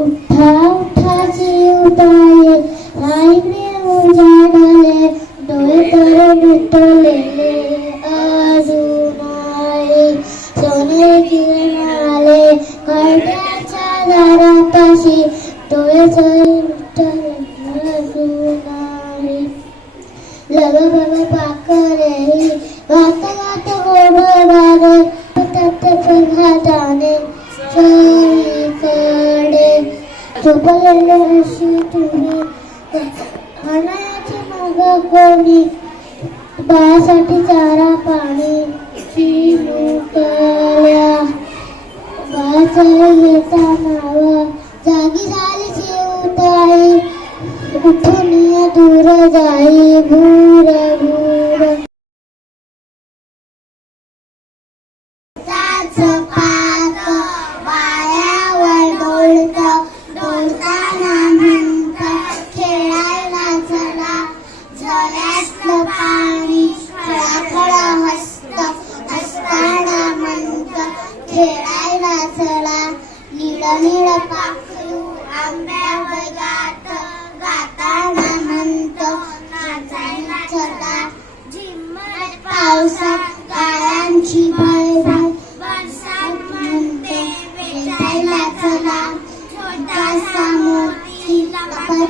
उठा उठाची उठाये राईने उजाडले डोळे तर मिटलेले अजून आहे सोने किरण आले कळण्याच्या दारापाशी डोळे तर मिटले अजून आहे लग बग पाकरे गात गात गोड गाणे तत हाताने कडे झोपलेले अशी तुम्ही खाण्याची माग कोणी बाळासाठी चारा पाणी चिमुकल्या बाळाचा येता नाव जागी झाली चिवताई उठून दूर जाई भूर भूर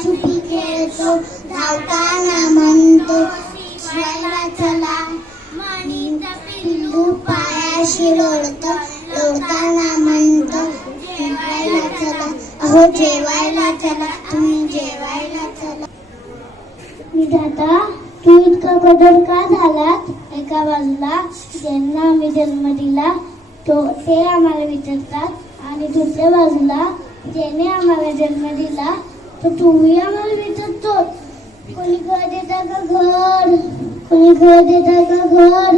छुपी खेळतो धावताना म्हणतो शिवायला चला पिल्लू पायाशी लोळतो लोळताना म्हणतो जेवायला चला अहो जेवायला चला तुम्ही जेवायला चला मी दादा तू इतका कदर का झालात एका बाजूला ज्यांना आम्ही जन्म दिला ते आम्हाला विचारतात आणि दुसऱ्या बाजूला ज्याने आम्हाला जन्म दिला तो तुम्ही आम्हाला विचारतो कोणी घर देता का घर कोणी घर देता का घर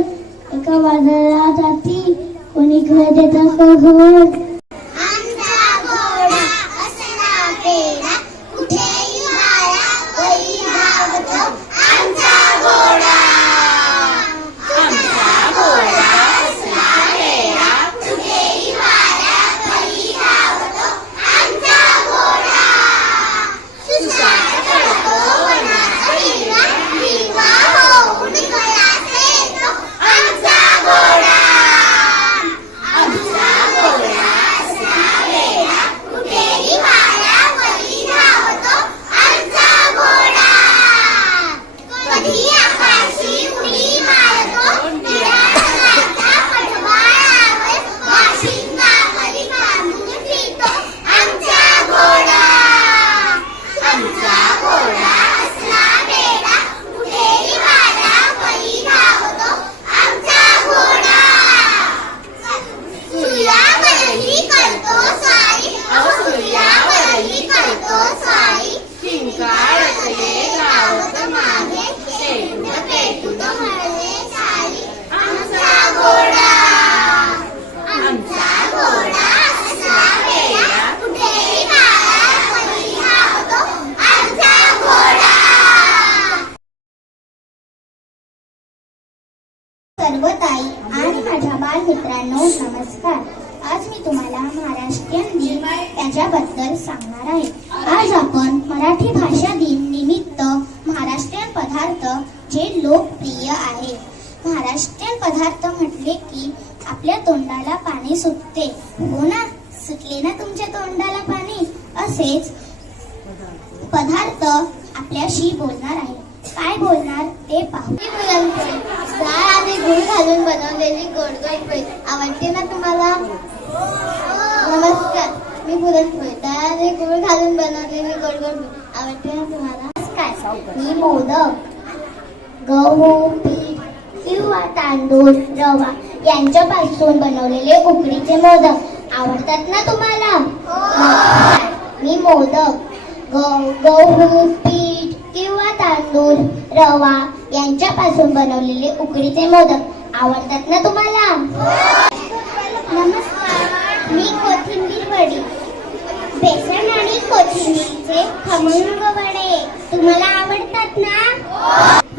एका बाजाराला जाती कोणी घर देता का घर सर्व ताई आणि माझ्या बालमित्रांनो नमस्कार. आज मी तुम्हाला महाराष्ट्रीयन दिन त्याच्याबद्दल सांगणार आहे. आज आपण मराठी भाषा दिन निमित्त महाराष्ट्रीयन पदार्थ जे लोकप्रिय आहे. महाराष्ट्रीयन पदार्थ म्हटले की आपल्या तोंडाला पाणी सुटते. हो ना, सुटले ना तुमच्या तोंडाला पाणी. असेच पदार्थ आपल्याशी बोलणार आहे. काय बोलणार ते पाहू. डाळ आणि गुळ घालून बनवलेली गोडगोड पोळी आवडते ना तुम्हाला. नमस्कार, मी पुरणपोळी. डाळ आणि गुळ घालून बनवलेली गोडगोड पोळी आवडते ना तुम्हाला. नमस्कार, मी मोदक गहू पीठ किंवा तांदूळ रवा यांच्यापासून बनवलेले उकडीचे मोदक आवडतात ना तुम्हाला. मी मोदक गहू पीठ किंवा तांदूळ रवा यांच्यापासून बनवलेले उकडीचे मोदक आवडतात ना तुम्हाला. नमस्कार, मी कोथिंबीर वडी बेसन आणि कोथिंबीरचे खमंग वडे तुम्हाला आवडतात ना.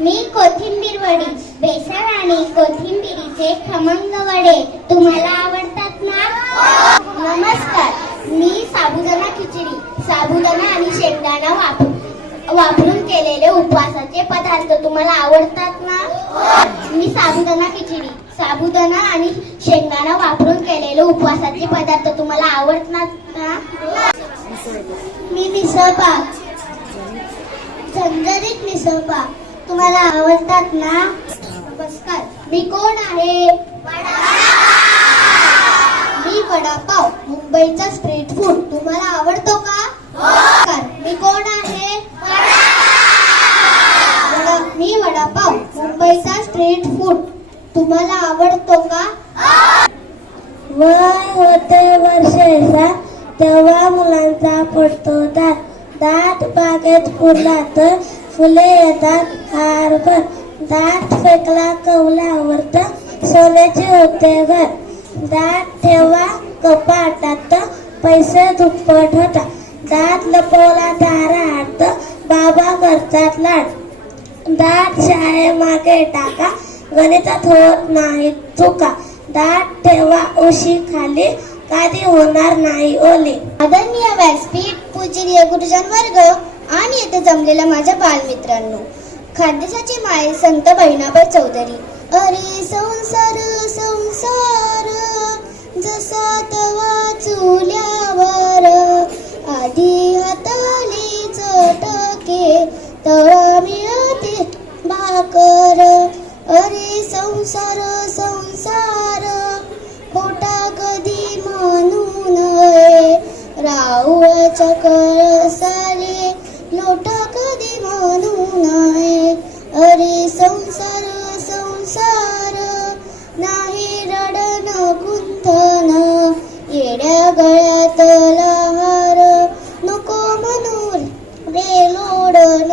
मी कोथिंबीर वडी बेसन आणि कोथिंबीरीचे खमंग वडे तुम्हाला आवडतात ना. नमस्कार, मी साबुदाणा खिचडी, साबुदाणा आणि शेंगदाणा वापरून केलेले उपवासाचे पदार्थ तुम्हाला आवडतात ना? मी साबुदाणा खिचडी, साबुदाणा आणि शेंगदाणा वापरून केलेले उपवासाचे पदार्थ तुम्हाला आवडतात ना? मी मिसळपाव, झणझणीत मिसळपाव तुम्हाला आवडतात ना? नमस्कार, मी कोण आहे? मी वडापाव, मुंबईचा स्ट्रीट फूड तुम्हाला आवडतो का? नमस्कार, मी कोण आहे? मी वडापाव, मुंबईचा स्ट्रीट फूड तुम्हाला आवडतो का? वय होते वर्षाचा तेव्हा मुलांचा पडतो दात, दात बागेत फुलला तर फुले येतात हारभर, दात फेकला कौलावर तर सोन्याचे होते घर, दात ठेवा कपाटात पैसे दुप्पट होता, दात लपवला दारात बाबा करतात लाड, दात शाळेमागे टाका गणितात होत नाही चुका, दात ठेवा उशी खाली कधी होणार नाही ओली. आदरणीय व्यासपीठ, पूजनीय गुरुजन वर्ग आणि येथे जमलेल्या माझ्या बालमित्रांनो, खानदेशाची माय संत बहिणाबाई चौधरी. अरे संसार संसार जसा तवा चुल्यावर, आधी हाताली चटके तवा मिळते भाकर. अरे संसार संसार खोटा कधी म्हणू नये, राऊळच्या कळसाले लोटा कधी म्हणू नये. अरे संसार संसार नाही रडण गुंथन, येड्या गळ्यातला हार नको म्हणून रे लोडन.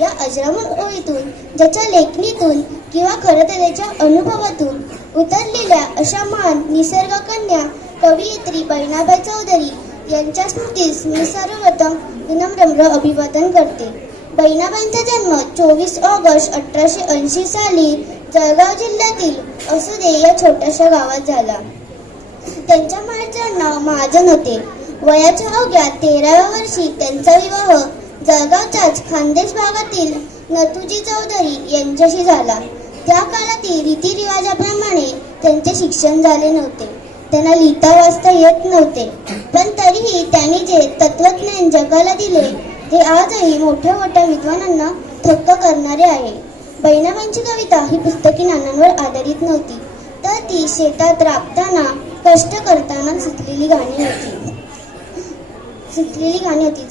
या अजरामर ओळीतून, ज्याच्या लेखणीतून किंवा खरं तर त्याच्या अनुभवातून उतरलेल्या अशा महान निसर्ग कन्या कवयित्री बहिणाबाई चौधरी यांच्या स्मृतीस मी सर्वप्रथम विनम्र अभिवादन करते. बहिणाबाईंचा जन्म 24 ऑगस्ट 1880 साली जळगाव जिल्ह्यातील असुदे या छोट्याशा गावात झाला. त्यांच्या माहेरचे नाव महाजन होते. वयाच्या अवघ्या 13व्या वर्षी त्यांचा विवाह जळगावच्याच खानदेश भागातील नथुजी चौधरी यांच्याशी झाला. त्या काळातील रीतिरिवाजाप्रमाणे त्यांचे शिक्षण झाले नव्हते. त्यांना लिहिता वाचता येत नव्हते, पण तरीही त्यांनी जे तत्वज्ञान जगाला दिले ते आजही मोठ्या मोठ्या विद्वानांना थक्क करणारे आहे. बहिणाबाईंची कविता ही पुस्तकी नाण्यांवर आधारित नव्हती, तर ती शेतात राबताना कष्ट करताना सुचलेली गाणी होती.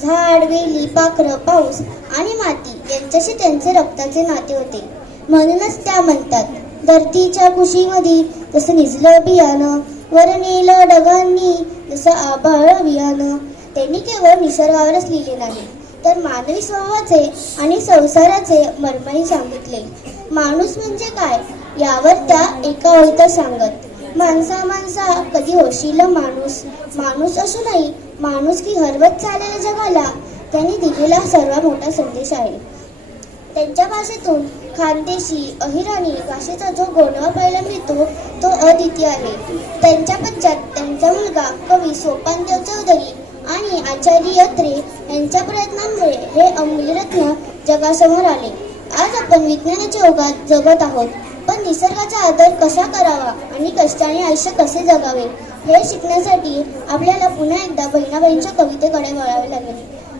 झाड, वेली, पाखरं, पाऊस आणि माती यांच्याशी त्यांचे रक्ताचे नाते होते. म्हणूनच त्या म्हणतात, धरतीच्या कुशीमध्ये जसं निजलं बियाणं, वर नेलं ढगांनी जसं आभाळ बियाणं. त्यांनी केवळ निसर्गावरच लिहिले नाही, तर मानवी स्वभावाचे आणि संसाराचे मर्मही सांगितले. माणूस म्हणजे काय यावर त्या एका ओळीत सांगत, माणसा कधी होशील माणूस, माणूस असूनही माणूस की हरवत चाललेल्या जगाला त्यांनी दिलेला सर्वात मोठा संदेश आहे. त्यांच्या भाषेतून खानदेशी अहिराणी भाषेचा जो गोडवा पाहायला मिळतो तो अद्वितीय आहे. त्यांच्या पश्चात त्यांचा मुलगा कवी सोपानदेव चौधरी आणि आचार्य अत्रे यांच्या प्रयत्नांमुळे हे अमूल्य रत्न जगासमोर आले. आज आपण विज्ञानाच्या ओघात जगत आहोत, पण निसर्गाचा आदर कसा करावा आणि कष्टाने आयुष्य कसे जगावे हे शिकण्यासाठी आपल्याला पुन्हा एकदा बहिणाबाईंच्या कवितेकडे वळावे लागेल.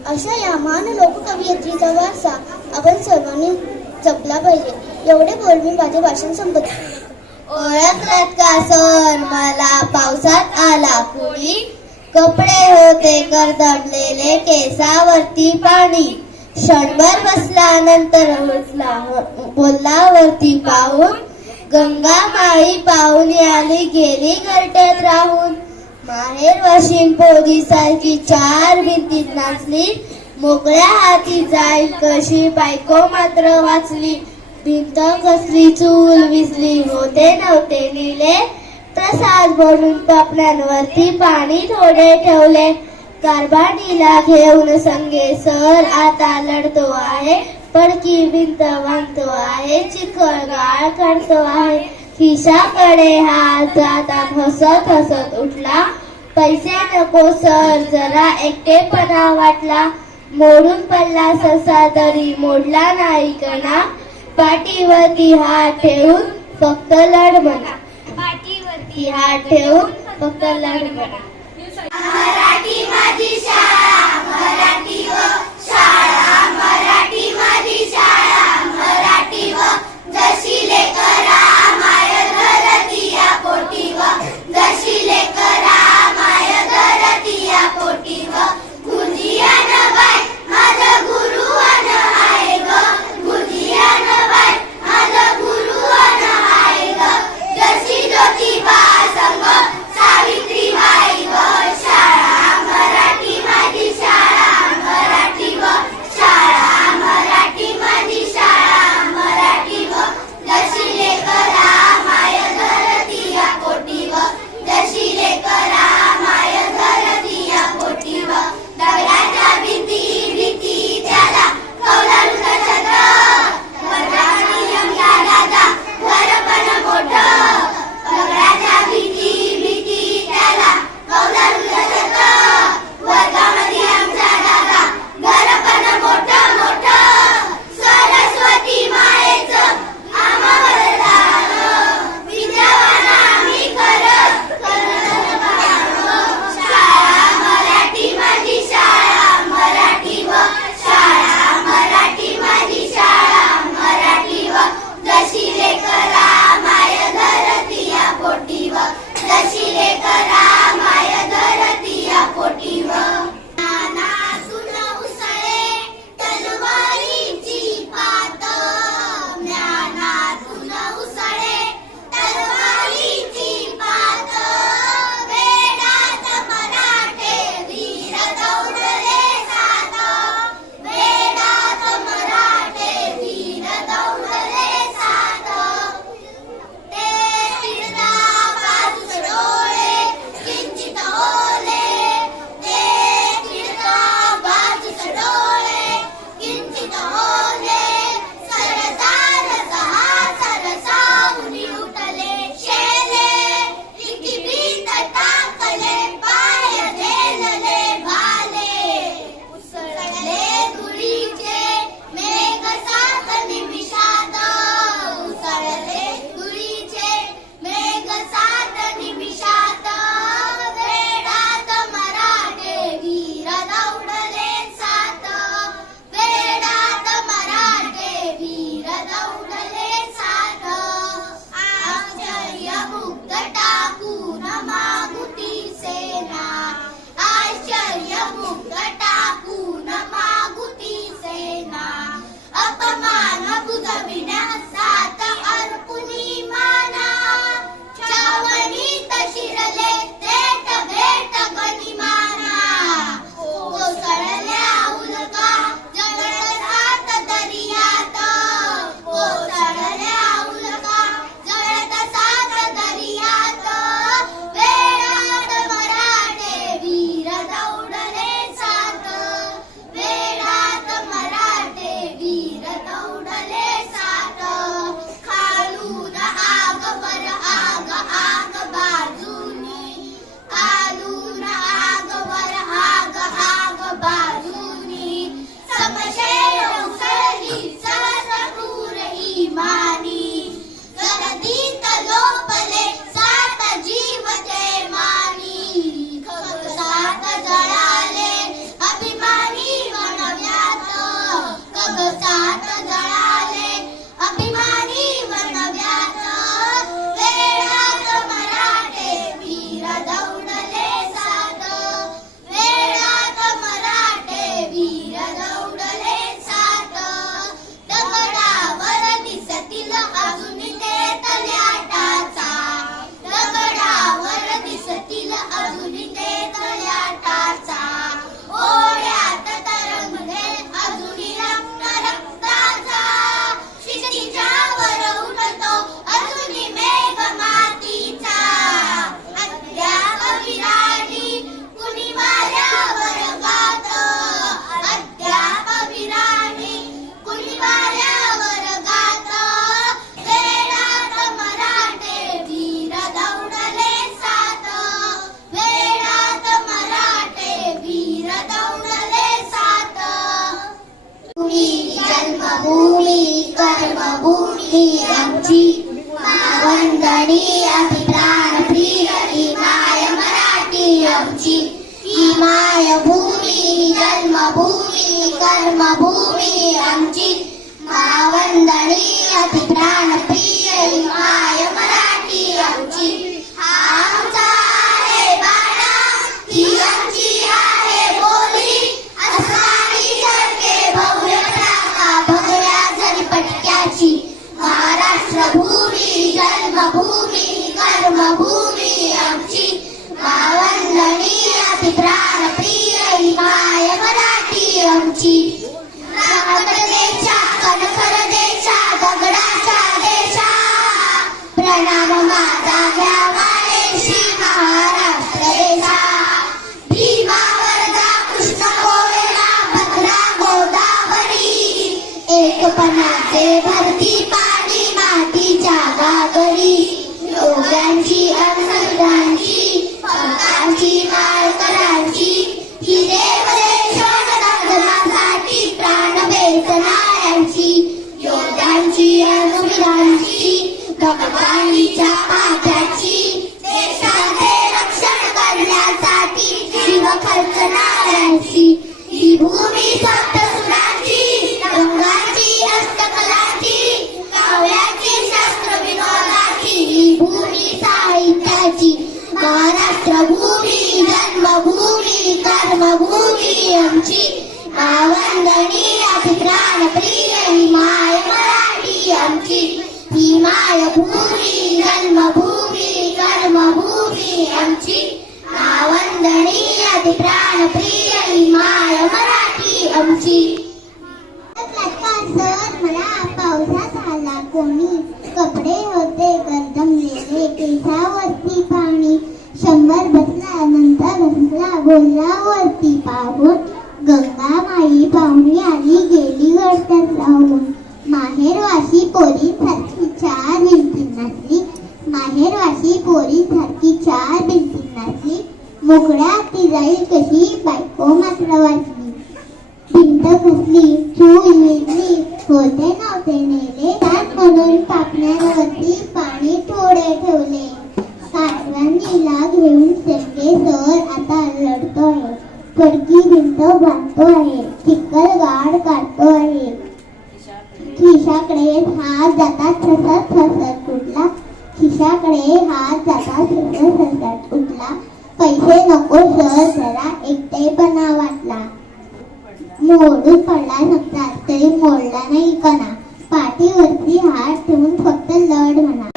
अशा या महान लोककवयित्रीचा वारसा आपण सर्वांनी जपला पाहिजे. एवढे बोल मी माझे भाषण संपवते. ओळखलात का सर मला पावसात आला कुणी, कपडे होते करदडलेले केसावरती पाणी, क्षणभर बसल्यानंतर बोलला वरती पाहून, गंगा माई पाहून आली गेली घरट्यात राहून, माहेर वाशिन पोलिसाची चार भिंतीत नाचली, मोकळ्या हाती जाईल कशी बायको मात्र वाचली, भिंत कसली चूल विजली होते नव्हते निले, प्रसाद बनून पापण्यांवरती पाणी थोडे ठेवले, कारभानीला घेऊन संगे सर आता लढतो आहे, पडकी भिंत बांधतो आहे, चिखल गाळ काढतो आहे, खिशाकडे हात जातात हसत हसत उठला, पैसे नको सर, जरा एकटेपणा वाटला, मोडून पडला ससा तरी मोडला नाही कणा, पाठीवरती हात ठेवून फक्त लढ म्हणा, पाठीवरती हात ठेवून फक्त लढ म्हणा. मराठी माझी शाळा, मराठी व शाळा, मराठी माझी शाळा, मराठी व जशी लेकरा माय धरतीया पोटी व, जशी लेकरा माय धरतीया पोटी व, गुरुजीयान बाय माझं गुरुवान आहे ग, गुरुजीयान बाय माझं गुरुवान आहे ग, जशी ज्योतिबा संग सावित्रीबाई व, शाळा मराठी माझी शाळा, मराठी व शाळा, मराठी माझी शाळा, मराठी व जशी लेकरा माय धरतीया पोटी व, जशी लेकरा माय धरतीया पोटी व, दगडाच्या भीती भीती त्याला कौलारू छत्र, वर्गानियम राजा घर पण मोठं, दगडाच्या भीती भीती त्याला कौलारू छत्र, वर्गामध्ये आमच्या दादा घर पण मोठं मोठं, सरस्वती मायेचं आम्हा वरदान, विद्यावान आम्ही खरं शाळा मराठी माझी शाळा, मराठी व शाळा, मराठी माझी शाळा, मराठी व जशी लेकरा माय धरतीया पोटी व, जशी लेकरा माय धरतीया पोटी व, ज्ञानातून उसळे तलवारीची पात, ज्ञानातून उसळे तलवारीची पात, वेडात मराठे वीर दौडले सात, वेडात मराठे वीर दौडले सात, ते चिडता बाजूचे डोळे किंचित ओले, ते चिडता बाजूचे डोळे किंचित ओले, सरदार सहा सरसावून उठले शेले, लिखी भीत टाकले पाय झेलले भाले, उसळले धुळीचे मेघ सात निमिषात, उसळले धुळीचे मेघ सात निमिषात, वेडात मराठे वीर दौडले सात, वेडात मराठे वीर दौडले सात, आश्चर्य मुग्ध टाकून मागुती सेना, आश्चर्य मुग्ध टाकून मागुती सेना, अपमान बुजविण्यास सात अर्पुनी माना, छावणीत शिरले थेट भेट गनिमाना, कोसळल्या उल्का जळत सात दर्यात, कोसळल्या उल्का जळत सात दर्यात, वेडात मराठे वीर दौडले सात, वेडात मराठे वीर दौडले सात, जन्मभूमी आमची मावंदणी अति प्राणप्रिय ही माय मराठी आमची ही मायभूमी जन्मभूमी कर्मभूमी आमची मावंदणी अति प्राणप्रिय ही माय मराठी आमची आमचा आहे बाणा ही आमची आहे बोली असणारी झळके भव्य पताका भगव्या झरपटक्याची महाराष्ट्र भूमी जन्मभूमी कर्मभूमी आमची मावंदणी अति प्राणप्रिय ही माय मराठी आमची रामकलेच्या कणखरदेच्या दगडाच्या देशा प्रणाम माझा घ्या मायेशी महाराष्ट्र देशा भीमा वर्धा कृष्ण कोयना भद्रा गोदावरी एकपणाचे भरती पाणी मातीच्या गागरी योग्यांची अनुदांची भक्तांची माळकरांची ही देवदेशोधनासाठी प्राण वेचणाऱ्यांची योद्ध्यांची अनुदांची भक्तांच्या पाठ्याची देशाचे रक्षण करण्यासाठी जीव खर्चणाऱ्यांची ही भूमी सप्तसुरांची रंगाची हस्तकलांची काव्याची शास्त्र विनोदाची ही भूमी साहित्याची महाराष्ट्र भूमी जन्मभूमी कर्मभूमी आमची मावंदणी अति प्राणप्रिय ही माय मराठी आमची ही मायभूमी जन्मभूमी कर्मभूमी आमची मावंदणी अति प्राणप्रिय ही माय मराठी आमची सर मला पावसात आला कोणी कपडे होते गर्दमलेले केसावरती पाणी 100 बसला नंतर हसला बोलल्यावरती पाहून गंगामाई पाहुणी आली गेली गडत्यात राहून माहेरवाशी पोरीसारखी 4 भिंती नसली माहेरवाशी पोरीसारखी 4 भिंती नसली मोकळ्या ती जाईल कशी बायको मात्र वाचली भिंत खचली चूल विजली होते नव्हते नेले त्यात म्हणून पापण्यांवरती पाणी थोडे ठेवले काठवांनीला घेऊन शेंगे सर आता लढतोय पडकी भिंत बांधतोय चिखल गाड काढतोय खिशाकडे हात जातात ससत ससत उठला खिशाकडे हात जातात ससत ससत उठला पैसे नको सर जरा एकटेपणा वाटला मोडून पडला नसता तरी मोडला नाही कणा पाठीवरती हात ठेवून फक्त लढ म्हणा